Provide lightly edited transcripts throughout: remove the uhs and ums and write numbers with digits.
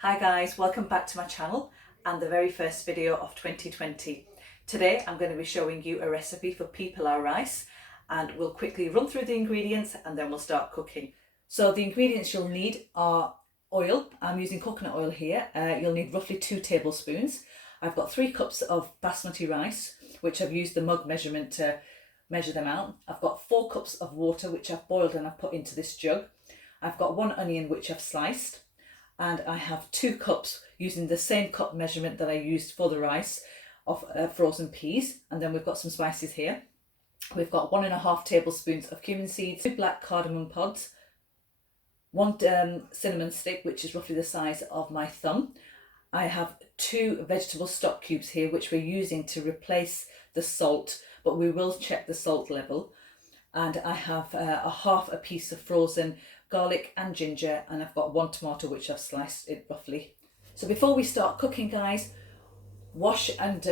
Hi guys, welcome back to my channel and the very first video of 2020. Today I'm going to be showing you a recipe for pilau rice, and we'll quickly run through the ingredients and then we'll start cooking. So the ingredients you'll need are oil. I'm using coconut oil here. You'll need roughly 2 tablespoons. I've got 3 cups of basmati rice, which I've used the mug measurement to measure them out. I've got 4 cups of water which I've boiled and I've put into this jug. I've got 1 onion which I've sliced. And I have 2 cups using the same cup measurement that I used for the rice of frozen peas. And then we've got some spices here. We've got 1.5 tablespoons of cumin seeds, 2 black cardamom pods, 1 cinnamon stick, which is roughly the size of my thumb. I have 2 vegetable stock cubes here, which we're using to replace the salt, but we will check the salt level. And I have half a piece of frozen garlic and ginger, and I've got 1 tomato which I've sliced it roughly. So before we start cooking, guys, wash and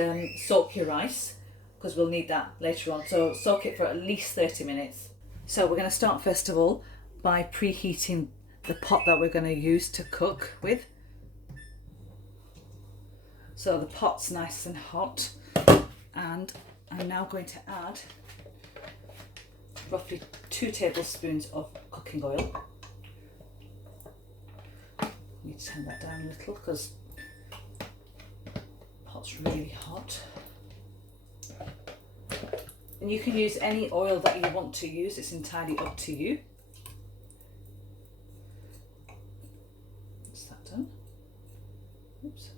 soak your rice, because we'll need that later on. So soak it for at least 30 minutes. So we're going to start first of all by preheating the pot that we're going to use to cook with. So the pot's nice and hot, and I'm now going to add roughly 2 tablespoons of cooking oil. I need to turn that down a little because the pot's really hot. And you can use any oil that you want to use, it's entirely up to you. That's that done. Oops.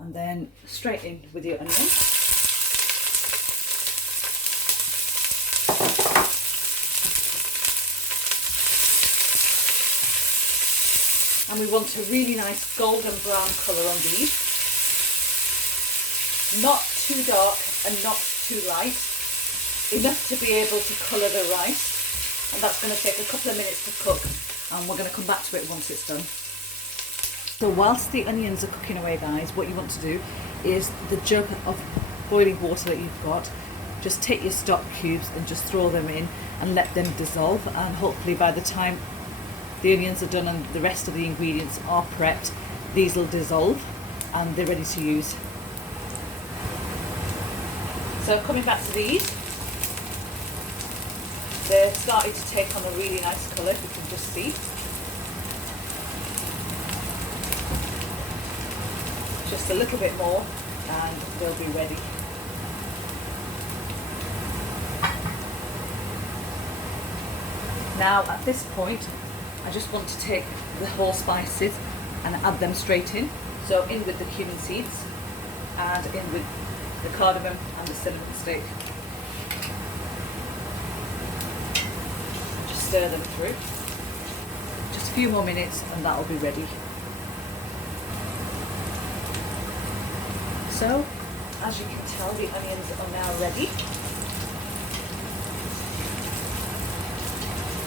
And then straight in with your onion. And we want a really nice golden brown colour on these. Not too dark and not too light. Enough to be able to colour the rice. And that's going to take a couple of minutes to cook. And we're going to come back to it once it's done. So whilst the onions are cooking away, guys, what you want to do is the jug of boiling water that you've got, just take your stock cubes and just throw them in and let them dissolve. And hopefully by the time the onions are done and the rest of the ingredients are prepped, these will dissolve and they're ready to use. So coming back to these, they're starting to take on a really nice colour, you can just see. Just a little bit more and they'll be ready. Now at this point, I just want to take the whole spices and add them straight in. So in with the cumin seeds and in with the cardamom and the cinnamon stick. Just stir them through. Just a few more minutes and that'll be ready. So, as you can tell, the onions are now ready.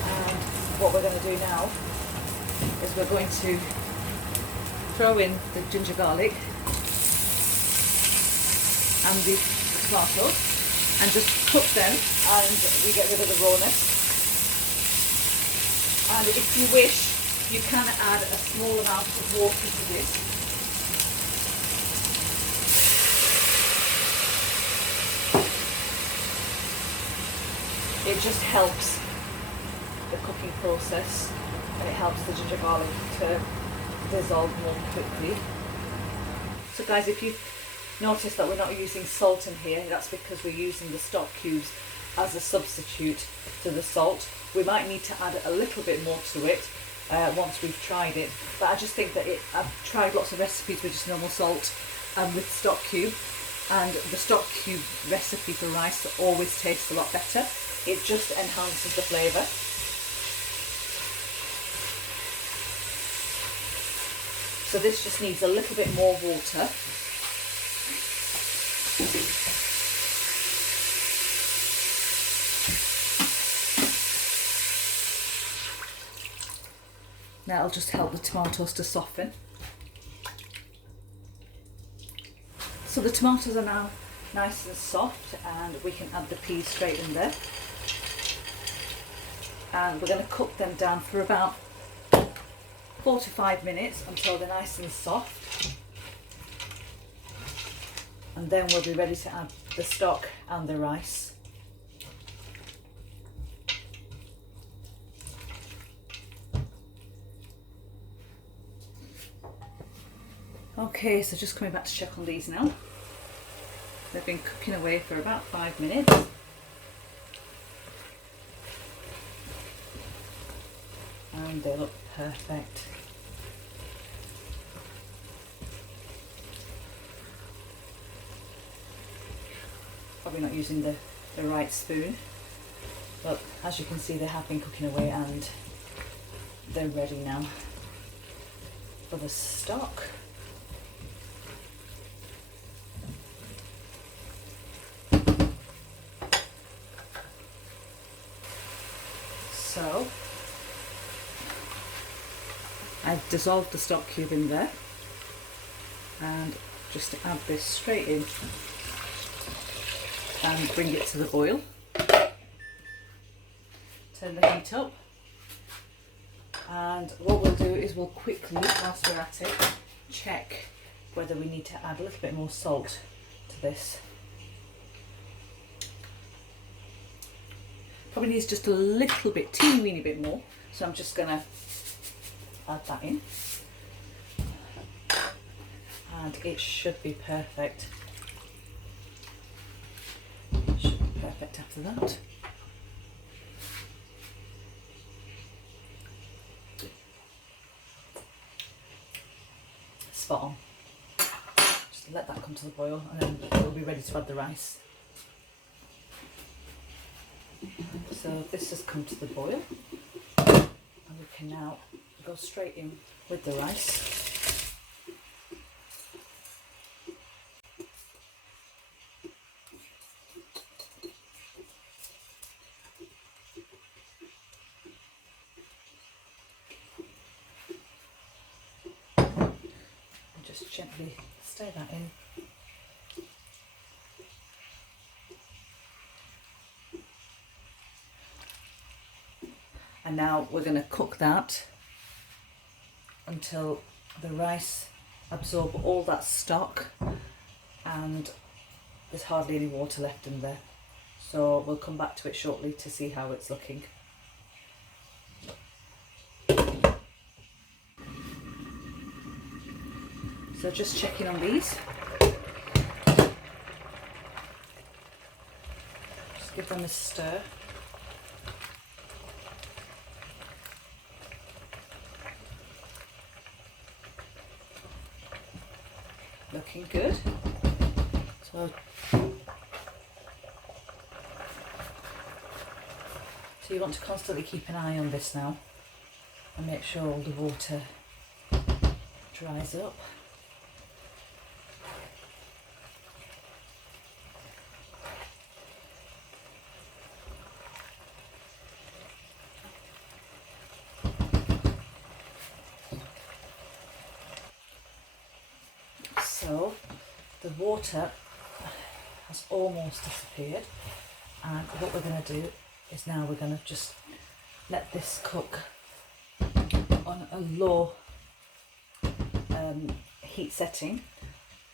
And what we're going to do now is we're going to throw in the ginger garlic and the tomatoes and just cook them, and we get rid of the rawness. And if you wish, you can add a small amount of water to this. It just helps the cooking process and it helps the ginger garlic to dissolve more quickly. So guys, if you've noticed that we're not using salt in here, that's because we're using the stock cubes as a substitute to the salt. We might need to add a little bit more to it once we've tried it, but I just think that I've tried lots of recipes with just normal salt and with stock cube, and the stock cube recipe for rice always tastes a lot better. It just enhances the flavour. So this just needs a little bit more water. That'll just help the tomatoes to soften. So the tomatoes are now nice and soft and we can add the peas straight in there. and we're going to cook them down for about 4 to 5 minutes until they're nice and soft, and then we'll be ready to add the stock and the rice. Okay, so just coming back to check on these now. They've been cooking away for about 5 minutes. And they look perfect. Probably not using the right spoon, but as you can see, they have been cooking away and they're ready now for the stock. So I've dissolved the stock cube in there, and just to add this straight in and bring it to the boil. Turn the heat up, and what we'll do is we'll quickly, whilst we're at it, check whether we need to add a little bit more salt to this. Probably needs just a little bit, teeny weeny bit more, so I'm just going to add that in, and it should be perfect. It should be perfect after that. Spot on. Just let that come to the boil, and then we'll be ready to add the rice. So this has come to the boil, and we can now go straight in with the rice. And just gently stir that in. And now we're going to cook that until the rice absorbs all that stock and there's hardly any water left in there. So we'll come back to it shortly to see how it's looking. So just checking on these. Just give them a stir. Looking good. So you want to constantly keep an eye on this now and make sure all the water dries up. So the water has almost disappeared, and what we're going to do is now we're going to just let this cook on a low heat setting.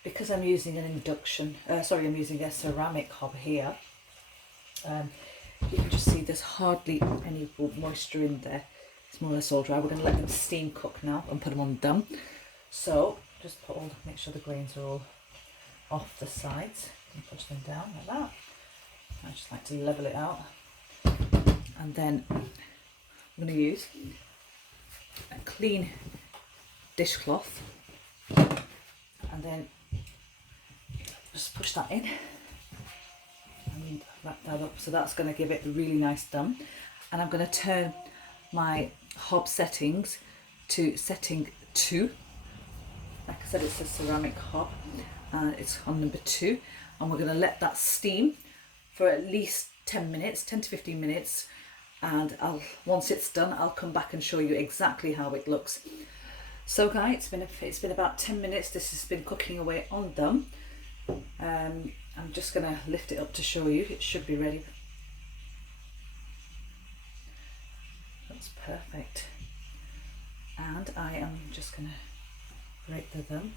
Because I'm using an I'm using a ceramic hob here. You can just see there's hardly any moisture in there. It's more or less all dry. We're going to let them steam cook now and put them on done. So just make sure the grains are all off the sides and push them down like that. I just like to level it out, and then I'm going to use a clean dishcloth and then just push that in and wrap that up. So that's going to give it a really nice done. And I'm going to turn my hob settings to setting 2. Like I said, it's a ceramic hob and it's on number 2, and we're going to let that steam for at least 10 minutes, 10 to 15 minutes, and once it's done I'll come back and show you exactly how it looks. So guys, it's been about 10 minutes. This has been cooking away on done. I'm just going to lift it up to show you. It should be ready. That's perfect. And I am just going to break them.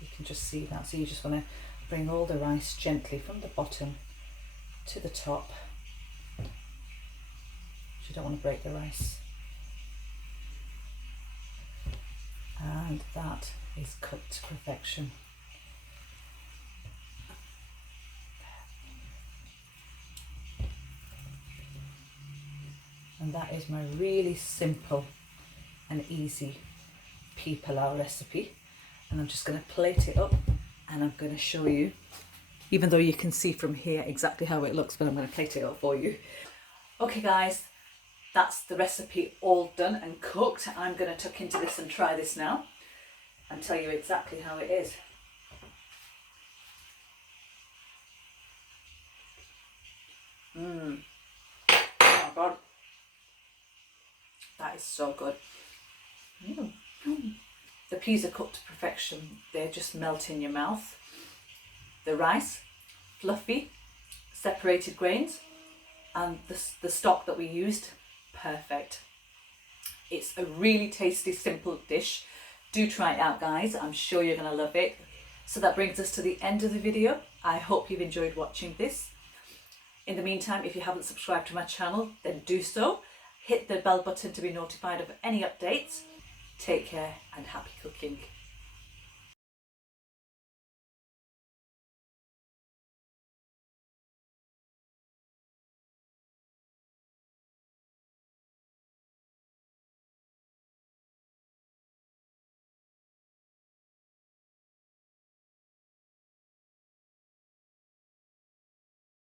You can just see that, so you just want to bring all the rice gently from the bottom to the top. You don't want to break the rice. And that is cooked to perfection. And that is my really simple and easy pea pilau recipe. And I'm just going to plate it up and I'm going to show you, even though you can see from here exactly how it looks, but I'm going to plate it up for you. Okay guys, that's the recipe all done and cooked. I'm going to tuck into this and try this now and tell you exactly how it is. Oh my God, that is so good. The peas are cooked to perfection. They just melt in your mouth. The rice, fluffy, separated grains, and the stock that we used, perfect. It's a really tasty, simple dish. Do try it out, guys. I'm sure you're gonna love it. So that brings us to the end of the video. I hope you've enjoyed watching this. In the meantime, if you haven't subscribed to my channel, then do so. Hit the bell button to be notified of any updates. Take care and happy cooking.